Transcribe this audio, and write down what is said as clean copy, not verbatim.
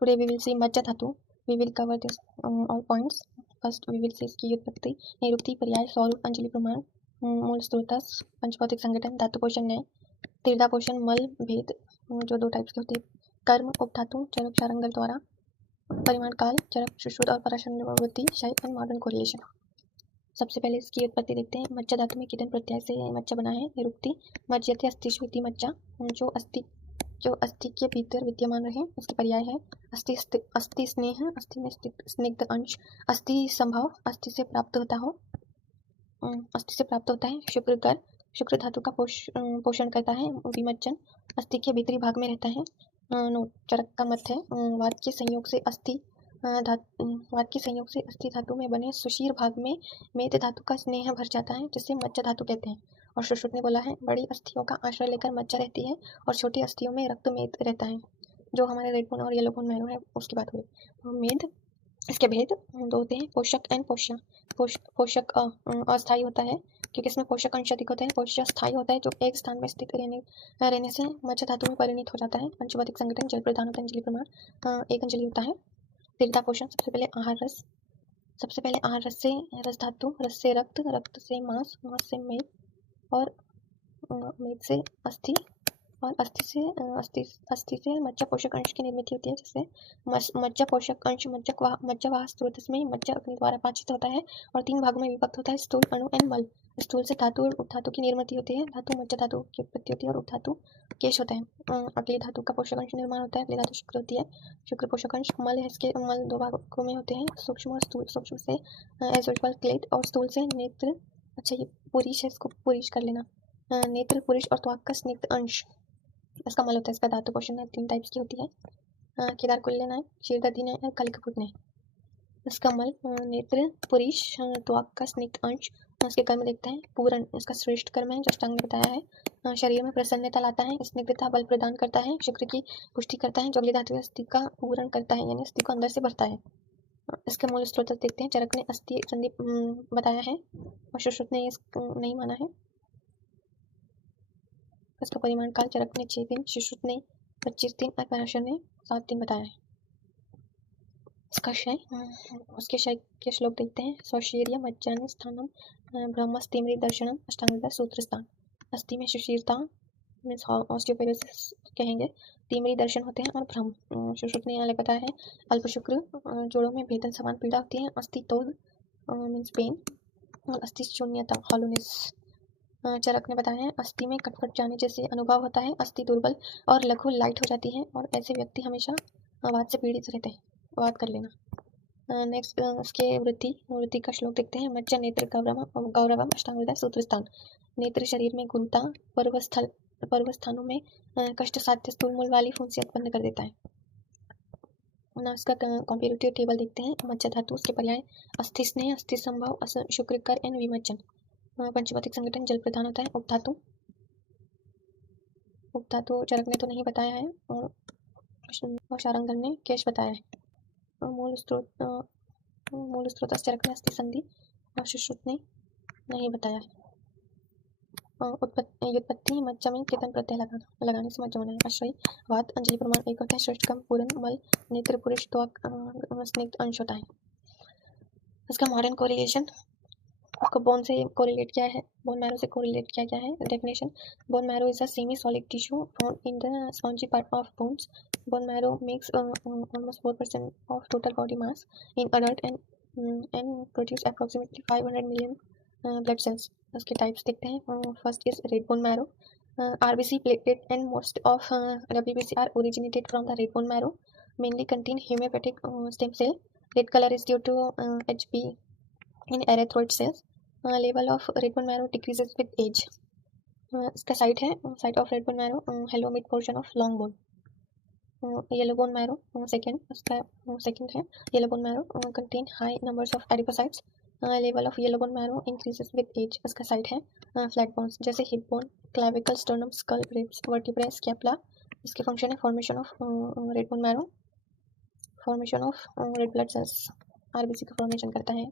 Today we will see मज्जा धातु, we will cover this all points. First we will see इसकी व्युत्पत्ति, निरुक्ति, पर्याय, स्वरूप, अंजलि प्रमाण, मूल स्रोतस, पंचभौतिक संगठन, धातु पोषण न्याय, तीर्धा पोषण, मल भेद जो 2 टाइप्स के होते हैं, कर्म, उपधातु, चरक शारंगल द्वारा, परिमाण काल, चरक शुश्रुत और पराशरवृत्ति, शय एंड मॉडर्न कोरिलेशन। सबसे पहले इसकी उत्पत्ति देखते हैं। मज्जा धातु में कितन प्रत्यय से मज्जा बना है। निरुक्ति, मज्जते अस्तिषु इति मज्जा, जो अस्थि के भीतर विद्यमान रहे, उसके पर्याय है अस्थि स्नेह, अस्थि में स्निग्ध अंश, अस्थि संभव, अस्थि से प्राप्त होता है। शुक्र धातु का पोषण करता है। विमज्जन, अस्थि के भीतरी भाग में रहता है। नोट, चरक का मत है वात के संयोग से अस्थि धातु में बने सुशीर भाग में मेद धातु का स्नेह भर जाता है, जिसे मज्जा धातु कहते हैं। और सुश्रुत ने बोला है बड़ी अस्थियों का आश्रय लेकर मज्जा रहती है और छोटी अस्थियों में रक्त मेद रहता है। जो हमारे रेड बोन और येलो बोन मैरो है उसकी बात हुई। मेद, इसके भेद 2 होते हैं, पोषक एंड पोष्य। पोषक अस्थायी होता है क्योंकि इसमें पोषक अंश अधिक होता है। पोष्य स्थायी होता है जो एक स्थान में स्थित रहने से मज्जा धातु में परिणत हो जाता है। पंचभौतिक संगठन, जल प्रधान होता है, अंजलि प्रमाण 1 अंजलि होता है। तीर्धा पोषण, सबसे पहले आहार रस से रस धातु, रस से रक्त, रक्त से मांस, मांस से मेद और मेद से अस्थि और अस्थि से मज्जा पोषक अंश की निर्मित होती है। जैसे मज्जा पोषक अंश मज्जावाह स्रोत में मज्जा अग्नि द्वारा पाचित होता है और 3 भागों में विभक्त होता है, स्थूल, अणु एंड मल। स्थूल से धातु और उपधातु की निर्मित होती है। धातु मज्जा धातु की उत्पत्ति होती है और उपधातु केश होता है। अगली धातु का पोषक अंश निर्माण होता है। अगली धातु शुक्र होती है। शुक्र पोषक अंश मल है। इसके मल 2 भागों में होते हैं, सूक्ष्म और स्थूल। सूक्ष्म से एज यूजुअल क्लेद और स्थूल से नेत्र। अच्छा, ये पुरीश है, इसको पुरीश कर लेना। नेत्र, पुरीश और त्वक का स्निग्ध अंश इसका मल होता है। इसका धातु पोषण 3 टाइप्स की होती है, केदार कुल्यन है, शीरदधीन है, कलिकपुट है। इसका मल नेत्र, पुरीश, त्वक का स्निग्ध अंश। उसके कर्म देखते हैं। पूरण इसका श्रेष्ठ कर्म है जो अष्टांग ने बताया है। शरीर में प्रसन्नता लाता है, स्निग्धता बल प्रदान करता है, शुक्र की पुष्टि करता है, जो अगली धातु अस्थि का पूरण करता है यानी अस्थि को अंदर से भरता है। इसके मूल स्रोत देखते हैं। चरक ने अस्थि संधि बताया है और सुश्रुत ने नहीं माना है। इसका परिमाण काल चरक ने 6 दिन, सुश्रुत ने 25 दिन और पराशर ने 7 दिन बताया है। इसका शय, उसके शय के श्लोक देखते हैं। स्वशीर्य मज्जानि स्थानम ब्रह्मस्तिमि दर्शनम अष्टांग सूत्र स्थान। अस्थि में सुशीरता मीन्स ऑस्टियोपेरोसिस कहेंगे, तिमरी दर्शन होते हैं और भ्रम। सुश्रुत ने यहाँ बताया है। अल्प शुक्र, जोड़ों में भेदन समान पीड़ा होती है। अस्थि तोद मीन्स पेन और अस्थि शून्यता हॉलोनेस। चरक ने बताया है अस्थि में कटकट जाने जैसे अनुभव होता है। अस्थि दुर्बल और लघु लाइट हो जाती है और ऐसे व्यक्ति हमेशा वात से पीड़ित रहते हैं। वात कर लेना। नेक्स्ट उसके वृद्धि का श्लोक देखते हैं। मज्जा नेत्र गौरवम अष्टांग सूत्र स्थान। नेत्र शरीर में गुरुता, पर्व स्थानों में कष्ट साध्य स्थूल मूल वाली फुंसी उत्पन्न कर देता है। उसका कॉम्पेरेटिव टेबल देखते हैं। मज्जा धातु, उसके पर्याय अस्थि स्नेह, अस्थि संभव, शुक्र कर एंड विमज्जन। पंचभौतिक संगठन, जल प्रधान होता है। उपधातु चरक ने तो नहीं बताया है और शारंगल ने केश बताया है। मूल स्रोत चरक ने अस्थि संधि और सुश्रुत ने नहीं बताया है। व्युत्पत्ति, मज्जा में केतन प्रत्यय लगाने से मज्जा बना है। आश्रय, वात, अंजलि प्रमाण 1 होता है। श्रेष्ठ कर्म, पूरण, मल, नेत्र, पुरुष, त्वक स्निग्ध अंश होता है। इसका मॉडर्न कोरिलेशन, उसको बोन से कोरिलेट किया है, बोन मैरो से कोरिलेट किया गया है। Definition, bone marrow is a semi solid tissue found in the spongy part of bones. Bone marrow makes almost 4% of total body mass in adult and produce approximately 500 million blood cells. उसके types देखते हैं। First is red bone marrow, RBC, platelet and most of WBC are originated from the red bone marrow, mainly contain hematopoietic stem cell. Red color is due to HB in erythroid cells. Level of red bone marrow decreases with age. इसका site है, site of red bone marrow, hollow mid portion of long bone. Yellow bone marrow second, उसका second है। Yellow bone marrow contain high numbers of adipocytes. Level of yellow bone marrow increases with age. इसका site है flat bones जैसे hip bone, clavicle, sternum, skull, ribs, vertebra, scapula. इसके function है formation of red bone marrow, formation of red blood cells, RBC का formation करता है।